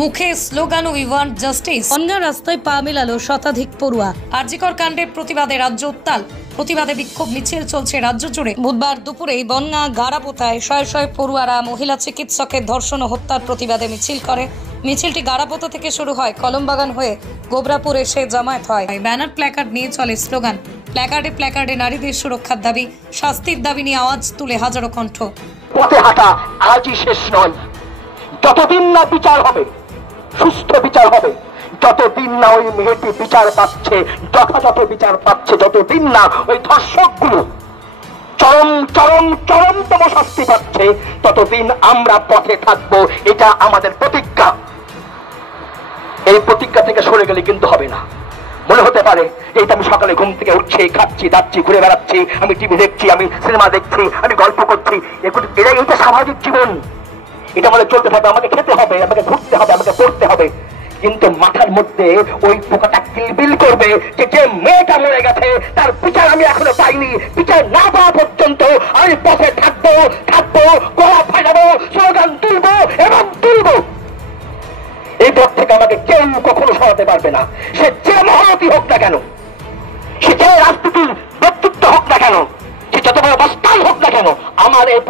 মুখে slogan we want justice. Bongaon রাস্তায় পা মেলালো শতাধিক পড়ুয়া। আরজিকর কাণ্ডের প্রতিবাদে রাজ্য উত্তাল। প্রতিবাদে বিক্ষোভ মিছিল চলছে রাজ্য জুড়ে। বুধবার দুপুরে বনগাঁ গাড়াপোতায় শয়ে শয়ে পড়ুয়ারা মহিলা চিকিৎসকের ধর্ষণ ও হত্যার প্রতিবাদে মিছিল করে। মিছিলটি গাড়াপোতা থেকে শুরু হয়, কলমবাগান হয়ে গোবরাপুর এসে জামায়াত হয়। ব্যানার প্ল্যাকার্ড নিয়ে চলে স্লোগান। প্ল্যাকার্ডে নারীদের সুরক্ষার দাবি, শাস্তির দাবি নিয়ে আওয়াজ তুলে হাজারো কণ্ঠ। পথে হাঁটা আজই শেষ নয়। যতদিন না বিচার হবে, সুস্থ বিচার হবে, যতদিন না ওই মেয়েটি বিচার পাচ্ছে, যথাযথ বিচার পাচ্ছে, যতদিন না ওই ধর্ষকগুলো চরমতম শাস্তি পাচ্ছে, ততদিন আমরা পথে থাকবো। এটা আমাদের প্রতিজ্ঞা। এই প্রতিজ্ঞা থেকে সরে গেলে কিন্তু হবে না। মনে হতে পারে এই আমি সকালে ঘুম থেকে উঠছি, খাচ্ছি, দাচ্ছি, ঘুরে বেড়াচ্ছি, আমি টিভি দেখছি, আমি সিনেমা দেখছি, আমি গল্প করছি, এটা স্বাভাবিক জীবন। এটা আমাদের চলতে হবে, আমাকে খেতে হবে, আমাকে ঘুরতে হবে, আমাকে পড়তে হবে। কিন্তু মাথার মধ্যে ওই পোকাটা কিলবিল করবে যে যে মেয়েটা মরে গেছে তার বিচার আমি এখনো পাইনি। বিচার না পাওয়া পর্যন্ত আমি পথে থাকবো, গলা ফাটাবো, স্লোগান তুলবো এবং তুলবো। এই পথ থেকে আমাকে কেউ কখনো সরাতে পারবে না। সে যে মহারথী হোক না কেন, সে যে রাজনীতির ব্যক্তিত্ব হোক না কেন, সে যত বড় বস্তাই হোক না কেন, আমার এই